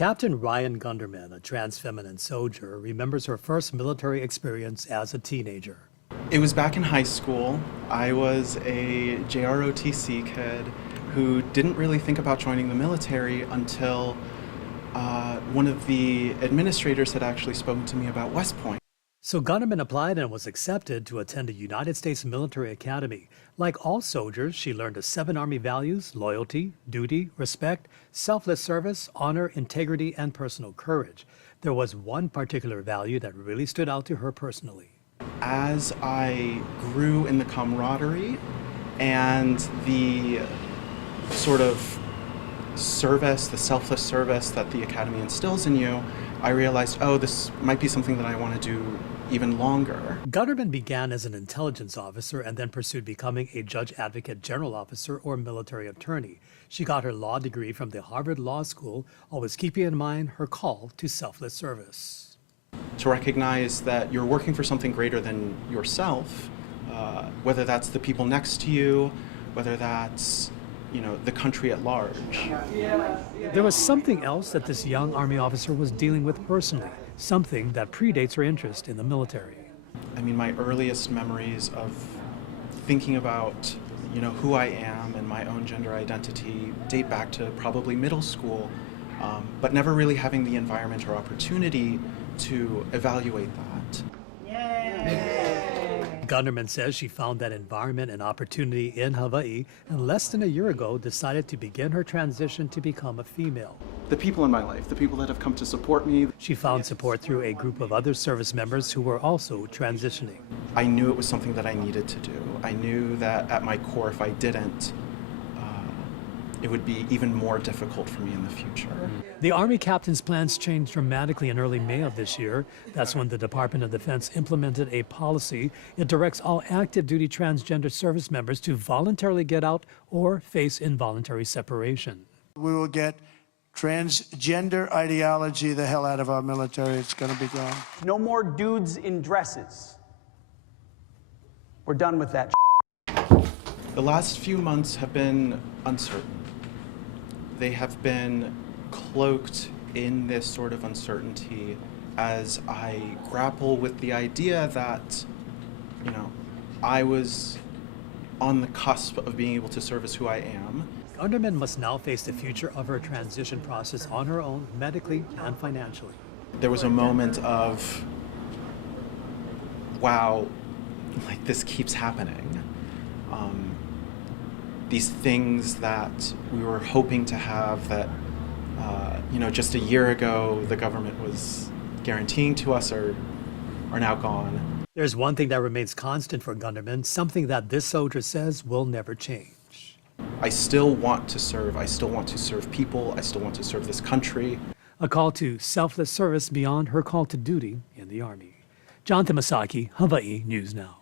Captain Ryan Gunderman, a trans feminine soldier, remembers her first military experience as a teenager. It was back in high school. I was a JROTC kid who didn't really think about joining the military until one of the administrators had actually spoken to me about West Point. So Gunderman applied and was accepted to attend a United States military academy. Like all soldiers, she learned the 7 Army values: loyalty, duty, respect, selfless service, honor, integrity, and personal courage. There was one particular value that really stood out to her personally. As I grew in the camaraderie and the sort of service, the selfless service that the academy instills in you, I realized, oh, this might be something that I want to do even longer. Gunderman began as an intelligence officer and then pursued becoming a judge advocate general officer or military attorney. She got her law degree from the Harvard Law School, always keeping in mind her call to selfless service. To recognize that you're working for something greater than yourself, whether that's the people next to you, whether that's the country at large. There was something else that this young Army officer was dealing with personally, something that predates her interest in the military. I mean, my earliest memories of thinking about, who I am and my own gender identity date back to probably middle school, but never really having the environment or opportunity to evaluate that. Yay! Gunderman says she found that environment and opportunity in Hawaii and less than a year ago decided to begin her transition to become a female. The people in my life, the people that have come to support me. She found support through a group of other service members who were also transitioning. I knew it was something that I needed to do. I knew that at my core, if I didn't, it would be even more difficult for me in the future. The Army captain's plans changed dramatically in early May of this year. That's when the Department of Defense implemented a policy. It directs all active duty transgender service members to voluntarily get out or face involuntary separation. We will get transgender ideology the hell out of our military. It's going to be gone. No more dudes in dresses. We're done with that. The last few months have been uncertain. They have been cloaked in this sort of uncertainty as I grapple with the idea that, I was on the cusp of being able to serve as who I am. Gunderman must now face the future of her transition process on her own, medically and financially. There was a moment of, wow, this keeps happening. These things that we were hoping to have that, just a year ago the government was guaranteeing to us are now gone. There's one thing that remains constant for Gunderman, something that this soldier says will never change. I still want to serve. I still want to serve people. I still want to serve this country. A call to selfless service beyond her call to duty in the Army. Jonathan Masaki, Hawaii News Now.